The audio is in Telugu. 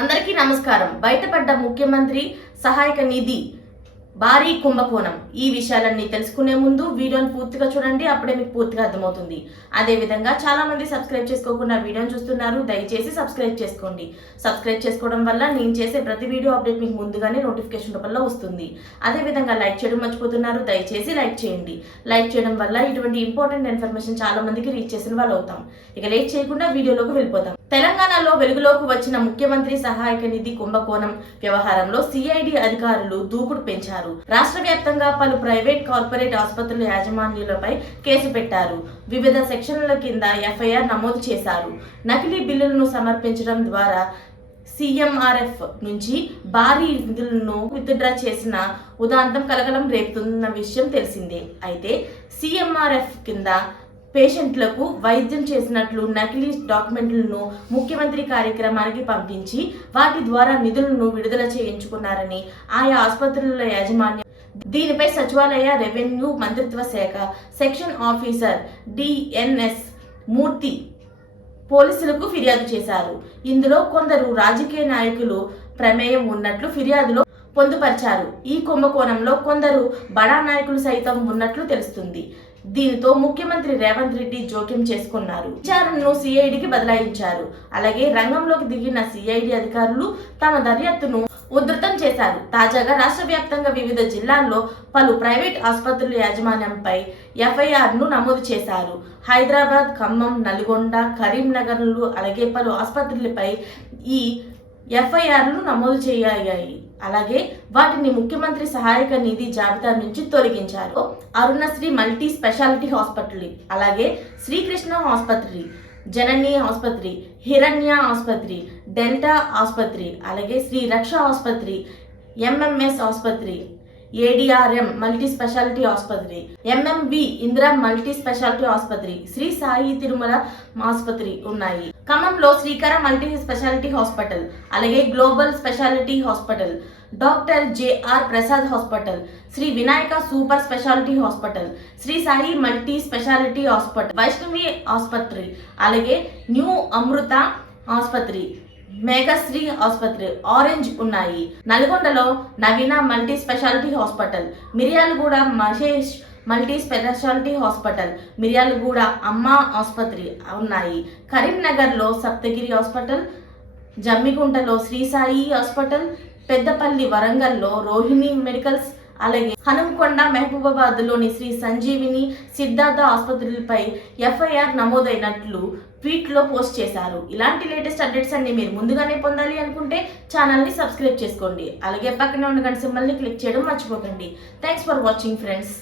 అందరికీ నమస్కారం. బయటపడ్డ ముఖ్యమంత్రి సహాయక నిధి భారీ కుంభకోణం. ఈ విషయాలన్నీ తెలుసుకునే ముందు వీడియోని పూర్తిగా చూడండి, అప్పుడే మీకు పూర్తిగా అర్థమవుతుంది. అదే విధంగా చాలా మంది సబ్స్క్రైబ్ చేసుకోకుండా వీడియోని చూస్తున్నారు, దయచేసి సబ్స్క్రైబ్ చేసుకోండి. సబ్స్క్రైబ్ చేసుకోవడం వల్ల నేను చేసే ప్రతి వీడియో అప్డేట్ మీకు ముందుగానే నోటిఫికేషన్ రూపంలో వస్తుంది. అదే విధంగా లైక్ చేయడం మర్చిపోతున్నారు, దయచేసి లైక్ చేయండి. లైక్ చేయడం వల్ల ఇటువంటి ఇంపార్టెంట్ ఇన్ఫర్మేషన్ చాలా మందికి రీచ్ చేసిన వాళ్ళు అవుతాం. ఇక లేట్ చేయకుండా వీడియోలోకి వెళ్ళిపోతాం. తెలంగాణలో వెలుగులోకి వచ్చిన ముఖ్యమంత్రి సహాయక నిధి కుంభకోణం వ్యవహారంలో సిఐడి అధికారులు దూకుడు పెంచారు. రాష్ట్ర వ్యాప్తంగా పలు ప్రైవేట్ కార్పొరేట్ ఆసుపత్రుల యాజమాన్యులపై కేసు పెట్టారు. వివిధ సెక్షన్ల కింద ఎఫ్ఐఆర్ నమోదు చేశారు. నకిలీ బిల్లులను సమర్పించడం ద్వారా సిఎంఆర్ఎఫ్ నుంచి భారీ నిధులను విత్డ్రా చేసిన ఉదాంతం కలకలం రేపుతున్న విషయం తెలిసిందే. అయితే సిఎంఆర్ఎఫ్ కింద పేషెంట్లకు వైద్యం చేసినట్లు నకిలీ డాక్యుమెంట్లను ముఖ్యమంత్రి కార్యక్రమానికి పంపించి వాటి ద్వారా నిధులను విడుదల చేయించుకున్నారని ఆయా ఆసుపత్రుల యాజమాన్యం దీనిపై సచివాలయ రెవెన్యూ మంత్రిత్వ శాఖ సెక్షన్ ఆఫీసర్ డిఎన్ఎస్ మూర్తి పోలీసులకు ఫిర్యాదు చేశారు. ఇందులో కొందరు రాజకీయ నాయకులు ప్రమేయం ఉన్నట్లు ఫిర్యాదులో పొందుపరిచారు. ఈ కుంభకోణంలో కొందరు బడా నాయకులు సైతం ఉన్నట్లు తెలుస్తుంది. దీనితో ముఖ్యమంత్రి రేవంత్ రెడ్డి జోక్యం చేసుకున్నారు. విచారణను సిఐడికి బదలాయించారు. అలాగే రంగంలోకి దిగిన సిఐడి అధికారులు తమ దర్యాప్తును ఉధృతం చేశారు. తాజాగా రాష్ట్ర వ్యాప్తంగా వివిధ జిల్లాల్లో పలు ప్రైవేట్ ఆసుపత్రుల యాజమాన్యంపై ఎఫ్ఐఆర్ను నమోదు చేశారు. హైదరాబాద్, ఖమ్మం, నల్గొండ, కరీంనగర్లు అలాగే పలు ఆసుపత్రులపై ఈ ఎఫ్ఐఆర్లు నమోదు చేయాయి. అలాగే వాటిని ముఖ్యమంత్రి సహాయక నిధి జాబితా నుంచి తొలగించారు. అరుణశ్రీ మల్టీ స్పెషాలిటీ హాస్పిటల్, అలాగే శ్రీకృష్ణ ఆసుపత్రి, జనని ఆసుపత్రి, హిరణ్య ఆసుపత్రి, డెల్టా ఆసుపత్రి, అలాగే శ్రీ రక్ష ఆసుపత్రి, ఎంఎంఎస్ ఆసుపత్రి, ఏడిఆర్ఎం మల్టీ స్పెషాలిటీ ఆసుపత్రి, ఎంఎంవి ఇందిరా మల్టీ స్పెషాలిటీ ఆసుపత్రి, శ్రీ సాయి తిరుమల ఆసుపత్రి ఉన్నాయి. ఖమ్మంలో శ్రీకర మల్టీ స్పెషాలిటీ హాస్పిటల్, అలాగే global speciality hospital, doctor JR Prasad hospital, Shri Vinayaka super speciality hospital, Shri Sai multi speciality hospital, Vaishnavi ఆసుపత్రి, అలాగే న్యూ అమృత ఆసుపత్రి, మేఘశ్రీ ఆసుపత్రి, ఆరెంజ్ ఉన్నాయి. నల్గొండలో Naveena multi speciality hospital, Miryalaguda Mahesh multi speciality hospital, Miryalaguda Amma ఆసుపత్రి ఉన్నాయి. కరీంనగర్లో సప్తగిరి హాస్పిటల్, జమ్మికుంటలో శ్రీ సాయి హాస్పిటల్, పెద్దపల్లి వరంగల్లో రోహిణి మెడికల్స్, అలాగే హనుమకొండ మహబూబాబాద్లోని శ్రీ సంజీవిని సిద్ధార్థ ఆసుపత్రులపై ఎఫ్ఐఆర్ నమోదైనట్లు ట్వీట్లో పోస్ట్ చేశారు. ఇలాంటి లేటెస్ట్ అప్డేట్స్ అన్ని మీరు ముందుగానే పొందాలి అనుకుంటే ఛానల్ని సబ్స్క్రైబ్ చేసుకోండి. అలాగే పక్కన ఉన్న గంట సింబల్ని క్లిక్ చేయడం మర్చిపోకండి. Thanks for watching friends.